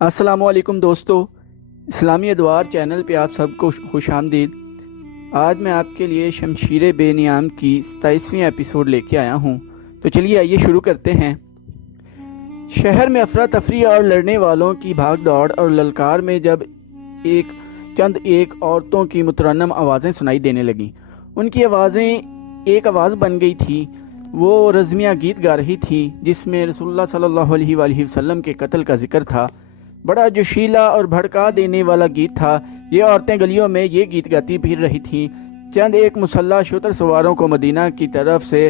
السلام علیکم دوستو، اسلامی ادوار چینل پہ آپ سب کو خوش آمدید۔ آج میں آپ کے لیے شمشیر بے نیام کی 27ویں ایپیسوڈ لے کے آیا ہوں، تو چلیے آئیے شروع کرتے ہیں۔ شہر میں افراتفری اور لڑنے والوں کی بھاگ دوڑ اور للکار میں جب چند عورتوں کی مترنم آوازیں سنائی دینے لگیں۔ ان کی آوازیں ایک آواز بن گئی تھی۔ وہ رزمیہ گیت گا رہی تھی جس میں رسول اللہ صلی اللہ علیہ وآلہ وسلم کے قتل کا ذکر تھا۔ بڑا جوشیلا اور بھڑکا دینے والا گیت تھا۔ یہ عورتیں گلیوں میں یہ گیت گاتی پھر رہی تھیں۔ چند ایک مسلح شتر سواروں کو مدینہ کی طرف سے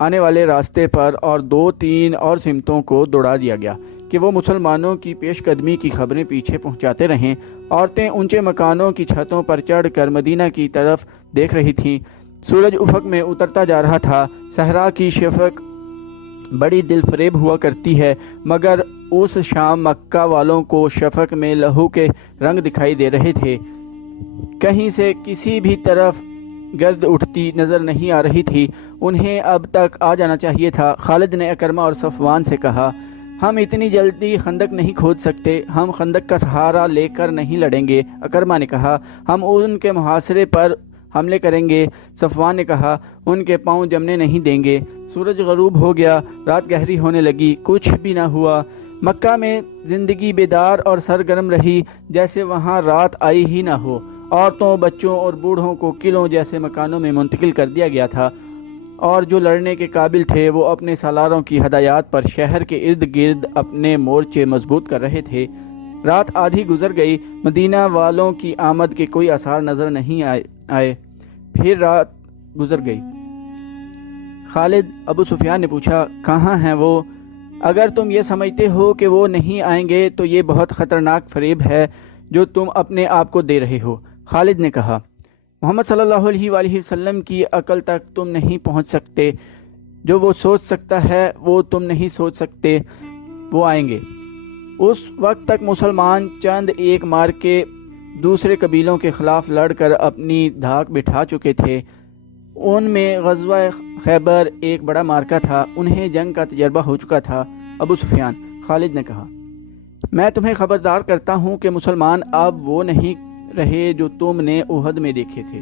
آنے والے راستے پر اور 2-3 اور سمتوں کو دوڑا دیا گیا کہ وہ مسلمانوں کی پیش قدمی کی خبریں پیچھے پہنچاتے رہیں۔ عورتیں اونچے مکانوں کی چھتوں پر چڑھ کر مدینہ کی طرف دیکھ رہی تھیں۔ سورج افق میں اترتا جا رہا تھا۔ صحرا کی شفق بڑی دل فریب ہوا کرتی ہے، مگر اس شام مکہ والوں کو شفق میں لہو کے رنگ دکھائی دے رہے تھے۔ کہیں سے کسی بھی طرف گرد اٹھتی نظر نہیں آ رہی تھی۔ انہیں اب تک آ جانا چاہیے تھا۔ خالد نے اکرمہ اور صفوان سے کہا، ہم اتنی جلدی خندق نہیں کھود سکتے، ہم خندق کا سہارا لے کر نہیں لڑیں گے۔ اکرمہ نے کہا، ہم ان کے محاصرے پر حملے کریں گے۔ صفوان نے کہا، ان کے پاؤں جمنے نہیں دیں گے۔ سورج غروب ہو گیا، رات گہری ہونے لگی، کچھ بھی نہ ہوا۔ مکہ میں زندگی بیدار اور سرگرم رہی جیسے وہاں رات آئی ہی نہ ہو۔ عورتوں، بچوں اور بوڑھوں کو قلعوں جیسے مکانوں میں منتقل کر دیا گیا تھا، اور جو لڑنے کے قابل تھے وہ اپنے سالاروں کی ہدایات پر شہر کے ارد گرد اپنے مورچے مضبوط کر رہے تھے۔ رات آدھی گزر گئی، مدینہ والوں کی آمد کے کوئی آثار نظر نہیں آئے۔ پھر رات گزر گئی۔ خالد ابو سفیان نے پوچھا، کہاں ہیں وہ؟ اگر تم یہ سمجھتے ہو کہ وہ نہیں آئیں گے تو یہ بہت خطرناک فریب ہے جو تم اپنے آپ کو دے رہے ہو۔ خالد نے کہا، محمد صلی اللہ علیہ وآلہ وسلم کی عقل تک تم نہیں پہنچ سکتے۔ جو وہ سوچ سکتا ہے وہ تم نہیں سوچ سکتے۔ وہ آئیں گے۔ اس وقت تک مسلمان چند ایک مار کے دوسرے قبیلوں کے خلاف لڑ کر اپنی دھاک بٹھا چکے تھے۔ ان میں غزوہ خیبر ایک بڑا مارکا تھا، انہیں جنگ کا تجربہ ہو چکا تھا۔ ابو سفیان، خالد نے کہا، میں تمہیں خبردار کرتا ہوں کہ مسلمان اب وہ نہیں رہے جو تم نے احد میں دیکھے تھے۔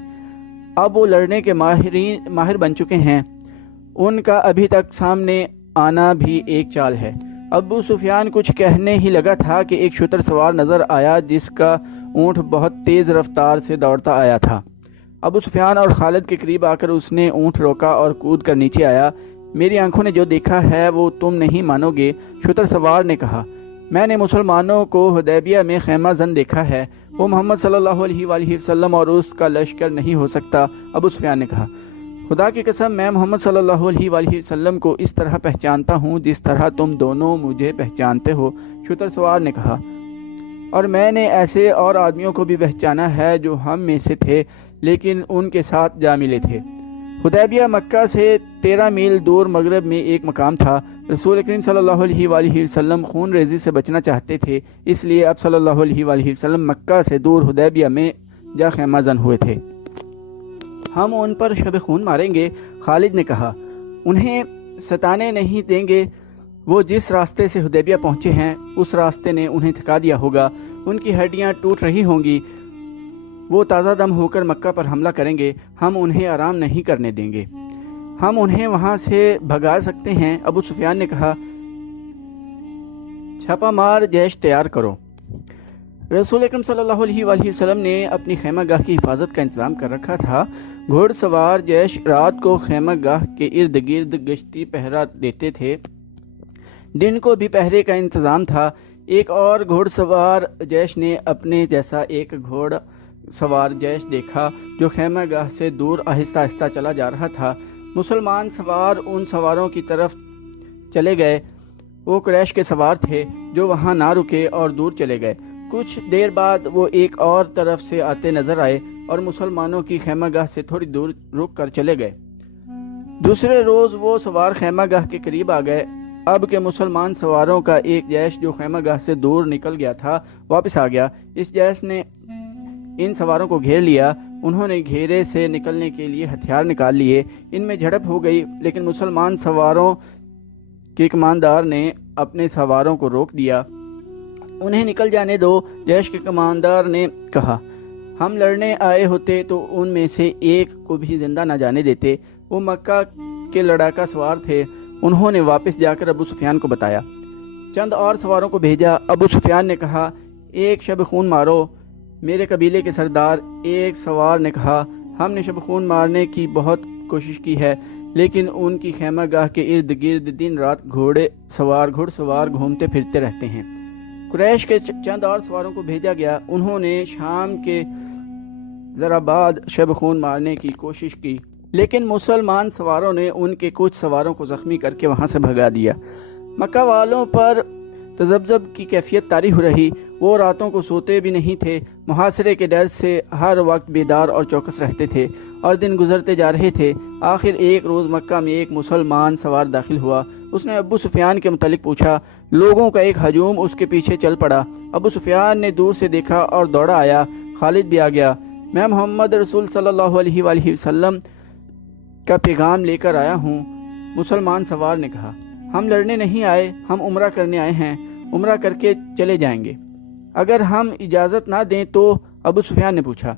اب وہ لڑنے کے ماہر بن چکے ہیں۔ ان کا ابھی تک سامنے آنا بھی ایک چال ہے۔ ابو سفیان کچھ کہنے ہی لگا تھا کہ ایک شتر سوار نظر آیا جس کا اونٹ بہت تیز رفتار سے دوڑتا آیا تھا۔ ابو سفیان اور خالد کے قریب آ کر اس نے اونٹ روکا اور کود کر نیچے آیا۔ میری آنکھوں نے جو دیکھا ہے وہ تم نہیں مانو گے۔ شتر سوار نے کہا، میں نے مسلمانوں کو حدیبیہ میں خیمہ زن دیکھا ہے۔ وہ محمد صلی اللہ علیہ وآلہ وسلم اور اس کا لشکر نہیں ہو سکتا۔ ابو سفیان نے کہا، خدا کی قسم میں محمد صلی اللہ علیہ وآلہ وسلم کو اس طرح پہچانتا ہوں جس طرح تم دونوں مجھے پہچانتے ہو۔ شتر سوار نے کہا، اور میں نے ایسے اور آدمیوں کو بھی پہچانا ہے جو ہم میں سے تھے لیکن ان کے ساتھ جا ملے تھے۔ حدیبیہ مکہ سے 13 میل دور مغرب میں ایک مقام تھا۔ رسول کریم صلی اللہ علیہ وآلہ وسلم خون ریزی سے بچنا چاہتے تھے، اس لیے اب صلی اللہ علیہ وآلہ وسلم مکہ سے دور حدیبیہ میں جا خیمہ زن ہوئے تھے۔ ہم ان پر شب خون ماریں گے۔ خالد نے کہا، انہیں ستانے نہیں دیں گے۔ وہ جس راستے سے حدیبیہ پہنچے ہیں اس راستے نے انہیں تھکا دیا ہوگا، ان کی ہڈیاں ٹوٹ رہی ہوں گی۔ وہ تازہ دم ہو کر مکہ پر حملہ کریں گے۔ ہم انہیں آرام نہیں کرنے دیں گے۔ ہم انہیں وہاں سے بھگا سکتے ہیں۔ ابو سفیان نے کہا، چھاپا مار جیش تیار کرو۔ رسول اکرم صلی اللہ علیہ وآلہ وسلم نے اپنی خیمہ گاہ کی حفاظت کا انتظام کر رکھا تھا۔ گھوڑ سوار جیش رات کو خیمہ گاہ کے ارد گرد گشتی پہرا دیتے تھے، دن کو بھی پہرے کا انتظام تھا۔ ایک اور گھوڑ سوار جیش نے اپنے جیسا ایک گھوڑ سوار جیش دیکھا جو خیمہ گاہ سے دور آہستہ آہستہ چلا جا رہا تھا۔ مسلمان سوار ان سواروں کی طرف چلے گئے۔ وہ قریش کے سوار تھے جو وہاں نہ رکے اور دور چلے گئے۔ کچھ دیر بعد وہ ایک اور طرف سے آتے نظر آئے اور مسلمانوں کی خیمہ گاہ سے تھوڑی دور رک کر چلے گئے۔ دوسرے روز وہ سوار خیمہ گاہ کے قریب آ گئے۔ اب کے مسلمان سواروں کا ایک جیش جو خیمہ گاہ سے دور نکل گیا تھا واپس آ گیا۔ اس جیش نے ان سواروں کو گھیر لیا۔ انہوں نے گھیرے سے نکلنے کے لیے ہتھیار نکال لیے۔ ان میں جھڑپ ہو گئی لیکن مسلمان سواروں کے کماندار نے اپنے سواروں کو روک دیا انہیں نکل جانے دو۔ جیش کے کماندار نے کہا، ہم لڑنے آئے ہوتے تو ان میں سے ایک کو بھی زندہ نہ جانے دیتے۔ وہ مکہ کے لڑاکا سوار تھے۔ انہوں نے واپس جا کر ابو سفیان کو بتایا۔ چند اور سواروں کو بھیجا۔ ابو سفیان نے کہا، ایک شب خون مارو۔ میرے قبیلے کے سردار ایک سوار نے کہا، ہم نے شب خون مارنے کی بہت کوشش کی ہے، لیکن ان کی خیمہ گاہ کے ارد گرد دن رات گھڑ سوار گھومتے پھرتے رہتے ہیں۔ قریش کے چند اور سواروں کو بھیجا گیا۔ انہوں نے شام کے ذرا بعد شب خون مارنے کی کوشش کی، لیکن مسلمان سواروں نے ان کے کچھ سواروں کو زخمی کر کے وہاں سے بھگا دیا۔ مکہ والوں پر تذبذب کی کیفیت طاری ہو رہی۔ وہ راتوں کو سوتے بھی نہیں تھے، محاصرے کے ڈر سے ہر وقت بیدار اور چوکس رہتے تھے، اور دن گزرتے جا رہے تھے۔ آخر ایک روز مکہ میں ایک مسلمان سوار داخل ہوا۔ اس نے ابو سفیان کے متعلق پوچھا۔ لوگوں کا ایک ہجوم اس کے پیچھے چل پڑا۔ ابو سفیان نے دور سے دیکھا اور دوڑا آیا۔ خالد بھی آ گیا۔ میں محمد رسول صلی اللہ علیہ وآلہ وسلم کا پیغام لے کر آیا ہوں، مسلمان سوار نے کہا۔ ہم لڑنے نہیں آئے، ہم عمرہ کرنے آئے ہیں، عمرہ کر کے چلے جائیں گے۔ اگر ہم اجازت نہ دیں تو؟ ابو سفیان نے پوچھا۔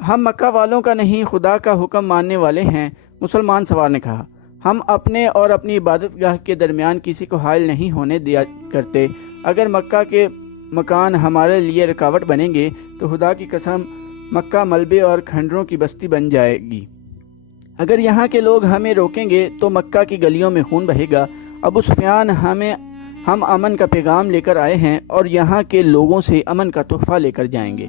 ہم مکہ والوں کا نہیں، خدا کا حکم ماننے والے ہیں، مسلمان سوار نے کہا۔ ہم اپنے اور اپنی عبادت گاہ کے درمیان کسی کو حائل نہیں ہونے دیا کرتے۔ اگر مکہ کے مکان ہمارے لیے رکاوٹ بنیں گے تو خدا کی قسم مکہ ملبے اور کھنڈروں کی بستی بن جائے گی۔ اگر یہاں کے لوگ ہمیں روکیں گے تو مکہ کی گلیوں میں خون بہے گا۔ ابو سفیان، ہم امن کا پیغام لے کر آئے ہیں اور یہاں کے لوگوں سے امن کا تحفہ لے کر جائیں گے۔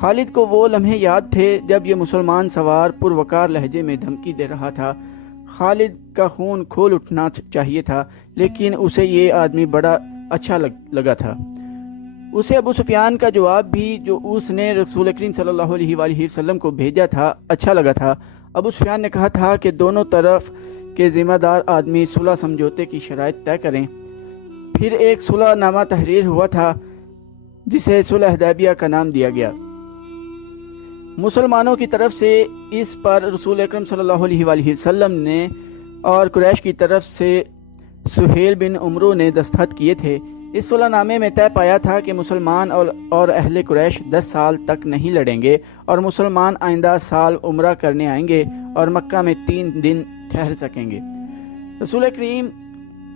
خالد کو وہ لمحے یاد تھے جب یہ مسلمان سوار پروکار لہجے میں دھمکی دے رہا تھا۔ خالد کا خون کھول اٹھنا چاہیے تھا، لیکن اسے یہ آدمی بڑا اچھا لگا تھا۔ اسے ابو سفیان کا جواب بھی جو اس نے رسول کریم صلی اللہ علیہ وآلہ وسلم کو بھیجا تھا اچھا لگا تھا۔ ابو سفیان نے کہا تھا کہ دونوں طرف کے ذمہ دار آدمی صلح سمجھوتے کی شرائط طے کریں۔ پھر ایک صلح نامہ تحریر ہوا تھا جسے صلح حدیبیہ کا نام دیا گیا۔ مسلمانوں کی طرف سے اس پر رسول اکرم صلی اللہ علیہ وآلہ وسلم نے اور قریش کی طرف سے سہیل بن عمرو نے دستخط کیے تھے۔ اس صلح نامے میں طے پایا تھا کہ مسلمان اور اہل قریش 10 سال تک نہیں لڑیں گے، اور مسلمان آئندہ سال عمرہ کرنے آئیں گے اور مکہ میں 3 دن ٹھہر سکیں گے۔ رسول کریم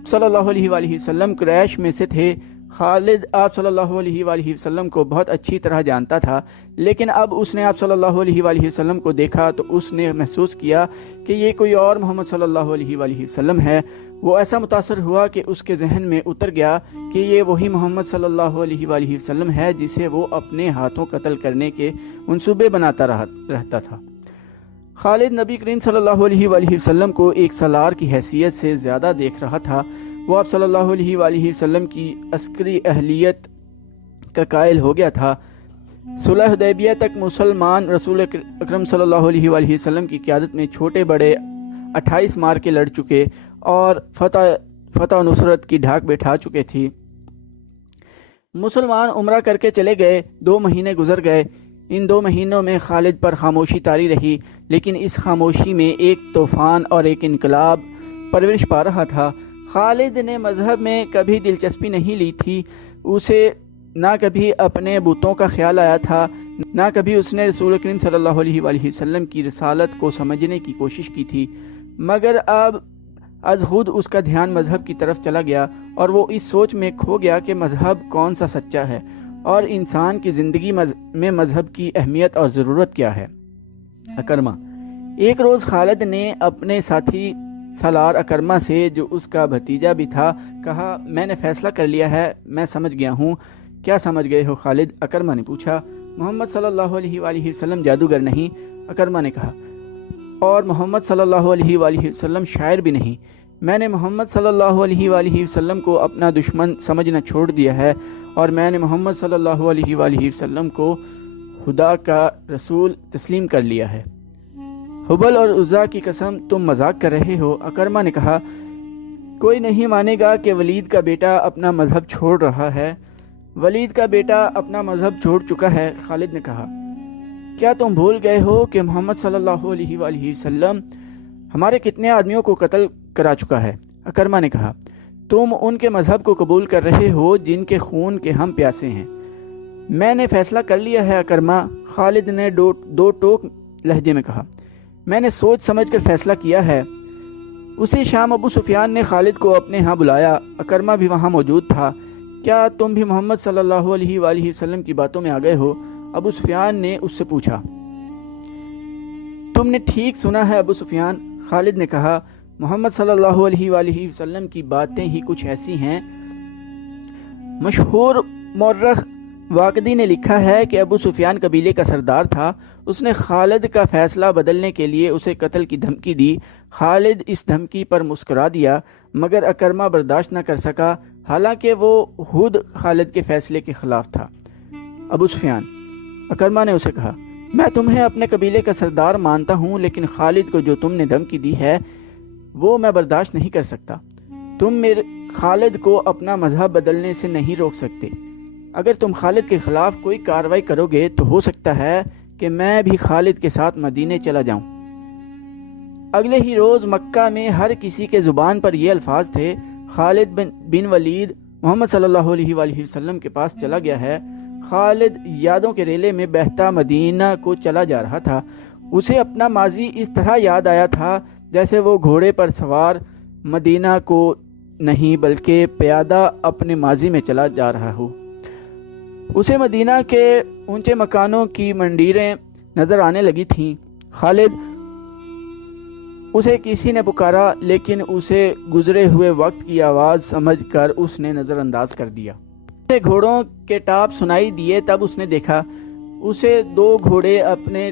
صلی اللہ علیہ وآلہ وسلم قریش میں سے تھے۔ خالد آپ صلی اللہ علیہ وآلہ وسلم کو بہت اچھی طرح جانتا تھا، لیکن اب اس نے آپ صلی اللہ علیہ وآلہ وسلم کو دیکھا تو اس نے محسوس کیا کہ یہ کوئی اور محمد صلی اللہ علیہ وآلہ وسلم ہے۔ وہ ایسا متاثر ہوا کہ اس کے ذہن میں اتر گیا کہ یہ وہی محمد صلی اللہ علیہ وآلہ وسلم ہے جسے وہ اپنے ہاتھوں قتل کرنے کے منصوبے بناتا رہتا تھا۔ خالد نبی کریم صلی اللہ علیہ وآلہ وسلم کو ایک سالار کی حیثیت سے زیادہ دیکھ رہا تھا۔ وہ آپ صلی اللہ علیہ وآلہ وسلم کی عسکری اہلیت کا قائل ہو گیا تھا۔ صلح حدیبیہ تک مسلمان رسول اکرم صلی اللہ علیہ وآلہ وسلم کی قیادت میں چھوٹے بڑے 28 معرکے لڑ چکے اور فتح و نصرت کی ڈھاک بیٹھا چکے تھی۔ مسلمان عمرہ کر کے چلے گئے۔ 2 مہینے گزر گئے۔ ان 2 مہینوں میں خالد پر خاموشی طاری رہی، لیکن اس خاموشی میں ایک طوفان اور ایک انقلاب پرورش پا رہا تھا۔ خالد نے مذہب میں کبھی دلچسپی نہیں لی تھی۔ اسے نہ کبھی اپنے بتوں کا خیال آیا تھا، نہ کبھی اس نے رسول کریم صلی اللہ علیہ وآلہ وسلم کی رسالت کو سمجھنے کی کوشش کی تھی، مگر اب از خود اس کا دھیان مذہب کی طرف چلا گیا اور وہ اس سوچ میں کھو گیا کہ مذہب کون سا سچا ہے اور انسان کی زندگی میں مذہب کی اہمیت اور ضرورت کیا ہے۔ اکرمہ۔ ایک روز خالد نے اپنے ساتھی سالار اکرمہ سے، جو اس کا بھتیجا بھی تھا، کہا، میں نے فیصلہ کر لیا ہے، میں سمجھ گیا ہوں۔ کیا سمجھ گئے ہو خالد؟ اکرمہ نے پوچھا۔ محمد صلی اللہ علیہ وآلہ وسلم جادوگر نہیں، اکرمہ نے کہا، اور محمد صلی اللہ علیہ وآلہ وسلم شاعر بھی نہیں۔ میں نے محمد صلی اللہ علیہ وآلہ وسلم کو اپنا دشمن سمجھنا چھوڑ دیا ہے، اور میں نے محمد صلی اللہ علیہ وآلہ وسلم کو خدا کا رسول تسلیم کر لیا ہے۔ حبل اور عزا کی قسم، تم مذاق کر رہے ہو؟ اکرمہ نے کہا، کوئی نہیں مانے گا کہ ولید کا بیٹا اپنا مذہب چھوڑ رہا ہے۔ ولید کا بیٹا اپنا مذہب چھوڑ چکا ہے، خالد نے کہا۔ کیا تم بھول گئے ہو کہ محمد صلی اللہ علیہ وآلہ وسلم ہمارے کتنے آدمیوں کو قتل کرا چکا ہے؟ اکرمہ نے کہا۔ تم ان کے مذہب کو قبول کر رہے ہو جن کے خون کے ہم پیاسے ہیں۔ میں نے فیصلہ کر لیا ہے اکرما، خالد نے دو ٹوک لہجے میں کہا۔ میں نے سوچ سمجھ کر فیصلہ کیا ہے۔ اسی شام ابو سفیان نے خالد کو اپنے ہاں بلایا۔ اکرما بھی وہاں موجود تھا۔ کیا تم بھی محمد صلی اللہ علیہ وآلہ وسلم کی باتوں میں آ گئے ہو؟ ابو سفیان نے اس سے پوچھا۔ تم نے ٹھیک سنا ہے ابو سفیان، خالد نے کہا۔ محمد صلی اللہ علیہ وآلہ وسلم کی باتیں ہی کچھ ایسی ہیں۔ مشہور مورخ واقدی نے لکھا ہے کہ ابو سفیان قبیلے کا سردار تھا۔ اس نے خالد کا فیصلہ بدلنے کے لیے اسے قتل کی دھمکی دی۔ خالد اس دھمکی پر مسکرا دیا، مگر اکرما برداشت نہ کر سکا، حالانکہ وہ خود خالد کے فیصلے کے خلاف تھا۔ ابو سفیان، اکرما نے اسے کہا، میں تمہیں اپنے قبیلے کا سردار مانتا ہوں، لیکن خالد کو جو تم نے دھمکی دی ہے وہ میں برداشت نہیں کر سکتا۔ تم میرے خالد کو اپنا مذہب بدلنے سے نہیں روک سکتے۔ اگر تم خالد کے خلاف کوئی کارروائی کرو گے تو ہو سکتا ہے کہ میں بھی خالد کے ساتھ مدینے چلا جاؤں۔ اگلے ہی روز مکہ میں ہر کسی کے زبان پر یہ الفاظ تھے، خالد بن ولید محمد صلی اللہ علیہ وآلہ وسلم کے پاس چلا گیا ہے۔ خالد یادوں کے ریلے میں بہتا مدینہ کو چلا جا رہا تھا۔ اسے اپنا ماضی اس طرح یاد آیا تھا جیسے وہ گھوڑے پر سوار مدینہ کو نہیں بلکہ پیادہ اپنے ماضی میں چلا جا رہا ہو۔ اسے مدینہ کے اونچے مکانوں کی منڈیریں نظر آنے لگی تھیں۔ خالد، اسے کسی نے پکارا، لیکن اسے گزرے ہوئے وقت کی آواز سمجھ کر اس نے نظر انداز کر دیا۔ اسے گھوڑوں کے ٹاپ سنائی دیے، تب اس نے دیکھا اسے دو گھوڑے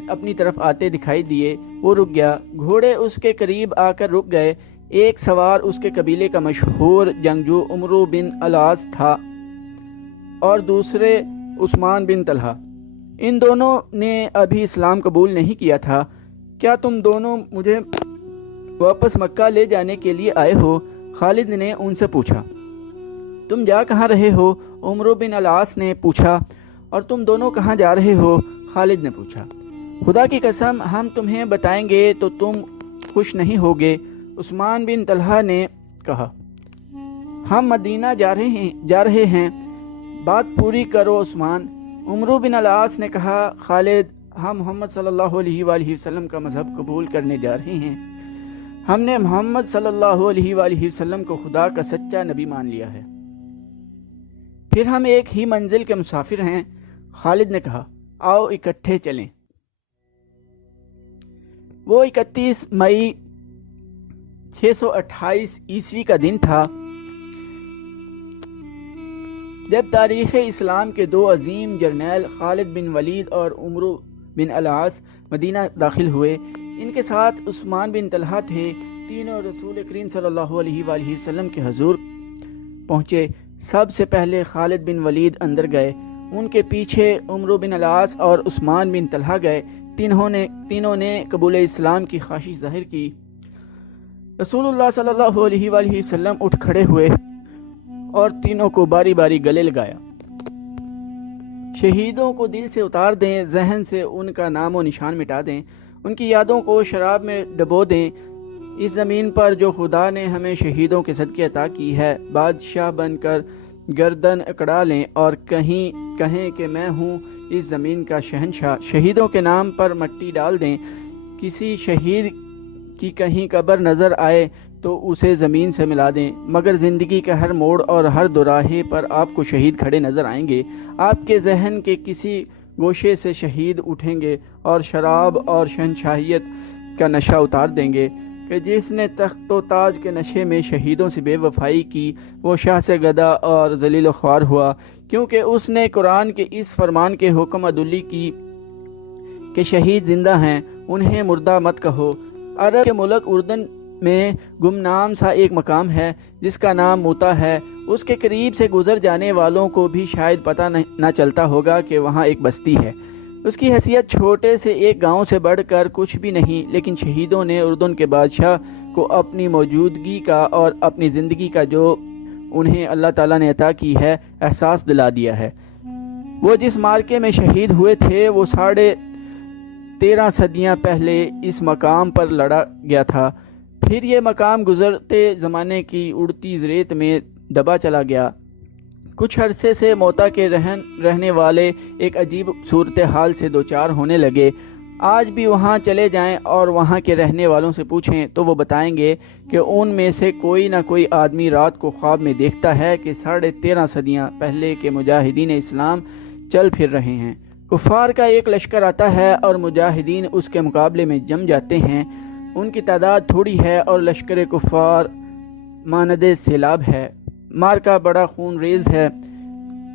اپنی طرف آتے دکھائی دیے۔ وہ رک گیا۔ گھوڑے اس کے قریب آ کر رک گئے۔ ایک سوار اس کے قبیلے کا مشہور جنگجو عمرو بن العاص تھا اور دوسرے عثمان بن طلحہ۔ ان دونوں نے ابھی اسلام قبول نہیں کیا تھا۔ کیا تم دونوں مجھے واپس مکہ لے جانے کے لیے آئے ہو؟ خالد نے ان سے پوچھا۔ تم جا کہاں رہے ہو؟ عمرو بن العاص نے پوچھا۔ اور تم دونوں کہاں جا رہے ہو؟ خالد نے پوچھا۔ خدا کی قسم، ہم تمہیں بتائیں گے تو تم خوش نہیں ہوگے، عثمان بن طلحہ نے کہا۔ ہم مدینہ جا رہے ہیں، بات پوری کرو عثمان، عمرو بن العاص نے کہا۔ خالد، ہم محمد صلی اللہ علیہ وآلہ وسلم کا مذہب قبول کرنے جا رہے ہیں۔ ہم نے محمد صلی اللہ علیہ وآلہ وسلم کو خدا کا سچا نبی مان لیا ہے۔ پھر ہم ایک ہی منزل کے مسافر ہیں۔ خالد نے کہا، آؤ اکٹھے چلیں۔ وہ 31 مئی 628 عیسوی کا دن تھا جب تاریخ اسلام کے دو عظیم جرنیل خالد بن ولید اور عمرو بن العاص مدینہ داخل ہوئے۔ ان کے ساتھ عثمان بن طلحہ تھے۔ تینوں رسول کریم صلی اللہ علیہ وآلہ وسلم کے حضور پہنچے۔ سب سے پہلے خالد بن ولید اندر گئے، ان کے پیچھے عمرو بن العاص اور عثمان بن طلحہ گئے۔ تینوں نے قبول اسلام کی خواہش ظاہر کی۔ رسول اللہ صلی اللہ علیہ وآلہ وسلم اٹھ کھڑے ہوئے اور تینوں کو باری باری گلے لگایا۔ شہیدوں کو دل سے اتار دیں، ذہن سے ان کا نام و نشان مٹا دیں، ان کی یادوں کو شراب میں ڈبو دیں۔ اس زمین پر جو خدا نے ہمیں شہیدوں کے صدقے عطا کی ہے، بادشاہ بن کر گردن اکڑا لیں اور کہیں کہ میں ہوں اس زمین کا شہنشاہ۔ شہیدوں کے نام پر مٹی ڈال دیں۔ کسی شہید کی کہیں قبر نظر آئے تو اسے زمین سے ملا دیں، مگر زندگی کے ہر موڑ اور ہر دوراہے پر آپ کو شہید کھڑے نظر آئیں گے۔ آپ کے ذہن کے کسی گوشے سے شہید اٹھیں گے اور شراب اور شہنشاہیت کا نشہ اتار دیں گے کہ جس نے تخت و تاج کے نشے میں شہیدوں سے بے وفائی کی وہ شاہ سے گدا اور ذلیل و خوار ہوا، کیونکہ اس نے قرآن کے اس فرمان کے حکم عدولی کی کہ شہید زندہ ہیں، انہیں مردہ مت کہو۔ عرب کے ملک اردن میں گمنام سا ایک مقام ہے جس کا نام موتا ہے۔ اس کے قریب سے گزر جانے والوں کو بھی شاید پتہ نہ چلتا ہوگا کہ وہاں ایک بستی ہے۔ اس کی حیثیت چھوٹے سے ایک گاؤں سے بڑھ کر کچھ بھی نہیں، لیکن شہیدوں نے اردن کے بادشاہ کو اپنی موجودگی کا اور اپنی زندگی کا جو انہیں اللہ تعالیٰ نے عطا کی ہے احساس دلا دیا ہے۔ وہ جس مارکے میں شہید ہوئے تھے وہ 13.5 صدیاں پہلے اس مقام پر لڑا گیا تھا۔ پھر یہ مقام گزرتے زمانے کی اڑتی ریت میں دبا چلا گیا۔ کچھ عرصے سے موتا کے رہنے والے ایک عجیب صورتحال سے دوچار ہونے لگے۔ آج بھی وہاں چلے جائیں اور وہاں کے رہنے والوں سے پوچھیں تو وہ بتائیں گے کہ ان میں سے کوئی نہ کوئی آدمی رات کو خواب میں دیکھتا ہے کہ 13.5 صدیاں پہلے کے مجاہدین اسلام چل پھر رہے ہیں۔ کفار کا ایک لشکر آتا ہے اور مجاہدین اس کے مقابلے میں جم جاتے ہیں۔ ان کی تعداد تھوڑی ہے اور لشکر کفار مانند سیلاب ہے۔ مارکا بڑا خون ریز ہے۔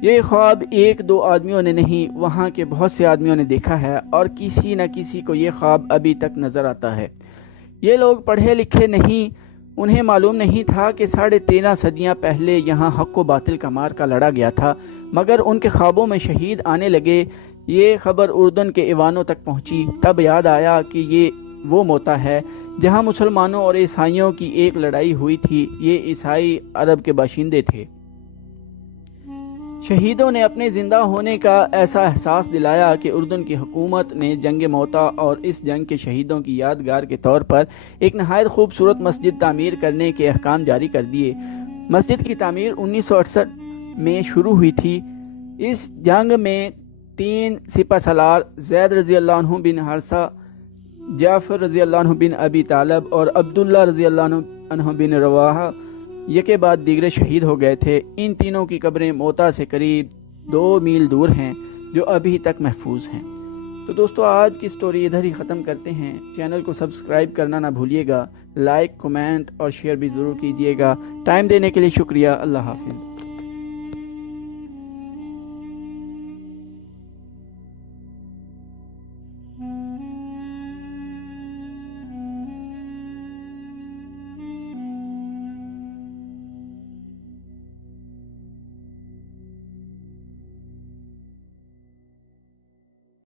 یہ خواب ایک دو آدمیوں نے نہیں، وہاں کے بہت سے آدمیوں نے دیکھا ہے، اور کسی نہ کسی کو یہ خواب ابھی تک نظر آتا ہے۔ یہ لوگ پڑھے لکھے نہیں، انہیں معلوم نہیں تھا کہ 13.5 صدیاں پہلے یہاں حق و باطل کا مارکا لڑا گیا تھا، مگر ان کے خوابوں میں شہید آنے لگے۔ یہ خبر اردن کے ایوانوں تک پہنچی۔ تب یاد آیا کہ یہ وہ موتا ہے جہاں مسلمانوں اور عیسائیوں کی ایک لڑائی ہوئی تھی۔ یہ عیسائی عرب کے باشندے تھے۔ شہیدوں نے اپنے زندہ ہونے کا ایسا احساس دلایا کہ اردن کی حکومت نے جنگ موتا اور اس جنگ کے شہیدوں کی یادگار کے طور پر ایک نہایت خوبصورت مسجد تعمیر کرنے کے احکام جاری کر دیے۔ مسجد کی تعمیر 1968 میں شروع ہوئی تھی۔ اس جنگ میں 3 سپہ سالار زید رضی اللہ عنہ بن حارثہ، جعفر رضی اللہ عنہ بن ابی طالب اور عبداللہ رضی اللہ عنہ بن رواحہ یکے بعد دیگرے شہید ہو گئے تھے۔ ان تینوں کی قبریں موتا سے قریب 2 میل دور ہیں، جو ابھی تک محفوظ ہیں۔ تو دوستو، آج کی سٹوری ادھر ہی ختم کرتے ہیں۔ چینل کو سبسکرائب کرنا نہ بھولیے گا، لائک، کمنٹ اور شیئر بھی ضرور کیجیے گا۔ ٹائم دینے کے لیے شکریہ۔ اللہ حافظ۔